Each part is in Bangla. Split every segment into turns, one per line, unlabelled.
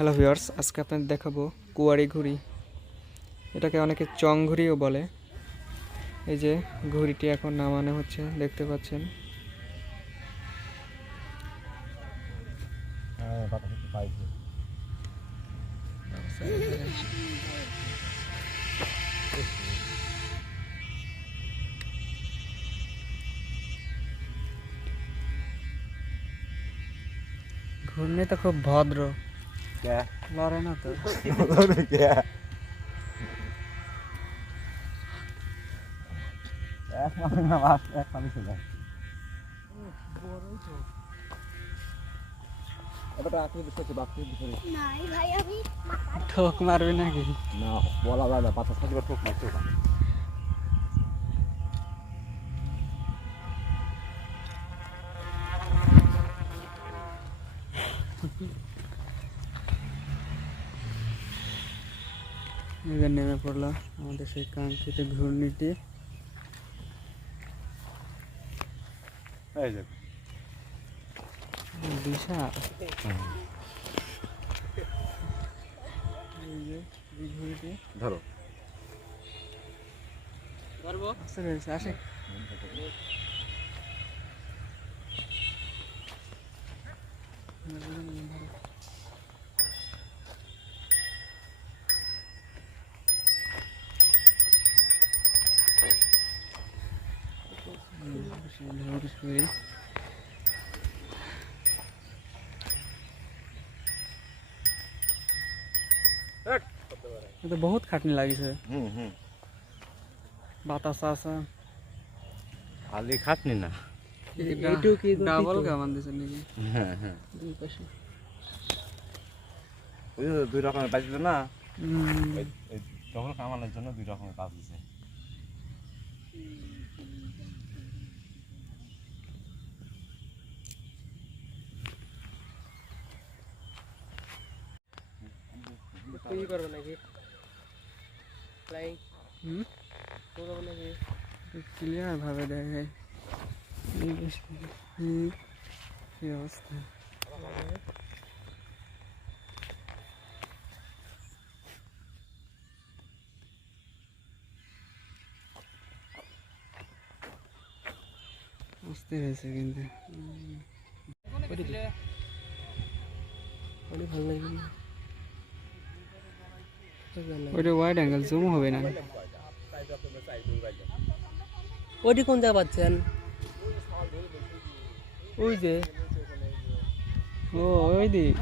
হ্যালো ভিউয়ার্স আজকে আপনাদের দেখাবো কুয়ারি ঘুড়ি। এটাকে অনেকে চং ঘুড়িও বলে। এই যে ঘুড়িটি এখন নামানো হচ্ছে, দেখতে পাচ্ছেন। ঘূর্ণি তো খুব ভদ্র।
কে?
লড়ে না তো।
কে এক মাসে না এক
ঠোক মারবে নাকি?
না বলা যায় না পাতা সাজিবার ঠোক মারছে ওখানে।
এবার নেমে পড়ল আমাদের সেই কাঙ্ক্ষিত ঘূর্ণিটি। বিশাল।
ধরো।
আসে। রয়েছে আসে করি তো বহুত খাটনি লাগিছে
হুম হুম
বাতাস আছে
খালি খাটনি না
এইটু কি ডাবল কামান দিছে নাকি
হ্যাঁ হ্যাঁ
দুই পাশে
ওই যে দুই রকমের পাইছিল না
হুম,
এই- এই ডবল কামানোর জন্য দুই রকমের কাজ দিছে
হুম ক্লিয়ার ভাবে দেখায় এই বেশ- হুম, কি অবস্থা অস্থির হয়েছে কিন্তু ওইটা ওয়াইড অ্যাঙ্গেল জুম হবে না।
ওইটি কোন জায়গা পাচ্ছেন? ওই যে।
ও ওই দিক।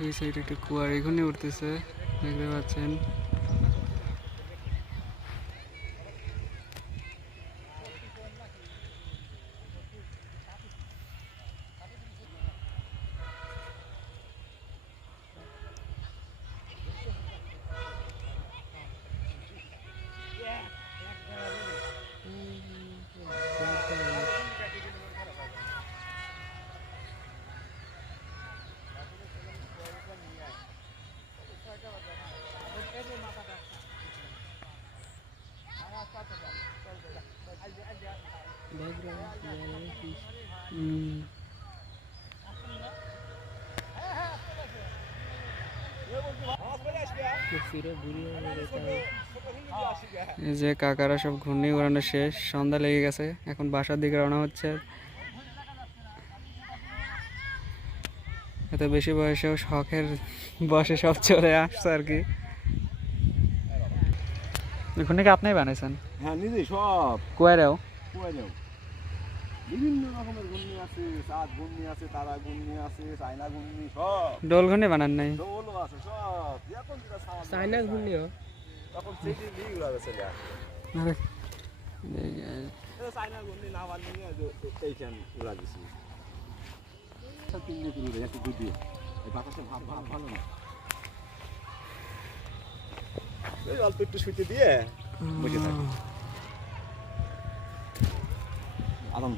এই সাইডে একটা কুয়ার এখানে উঠতেছে দেখতে পাচ্ছেন হুম এই যে কাকারা সব ঘূর্ণি উড়ানো শেষ সন্ধ্যা লেগে গেছে এখন বাসার দিকে রওনা হচ্ছে। এত বেশি বয়সেও শখের বসে সব চলে আসছে আর কি। ঘূর্ণিকে আপনি বানাইছেন?
হ্যাঁ নিজেই সব।
কুয়ারেও?
কুয়াই যাও বিভিন্ন রকমের ঘূর্ণি আছে সাত ঘূর্ণি আছে তারা ঘূর্ণি আছে চায়না ঘূর্ণি সব।
ডোল ঘূর্ণি বানান নাই।
দৌলও আছে সব। এখন যেটা সামান
চায়না ঘূর্ণিও
তখন সেটি দিয়ে উড়াবে চলে আসে চায়না ঘূর্ণি না পারলে নিয়ে যে এইখান উড়া দিছি। তিন দিকে উড়ে একটু দুধ এই বাতাসে ভাব ভাব ভালো না। এই অল্প একটু শুইতে দিয়ে বসে থাকি। আরাম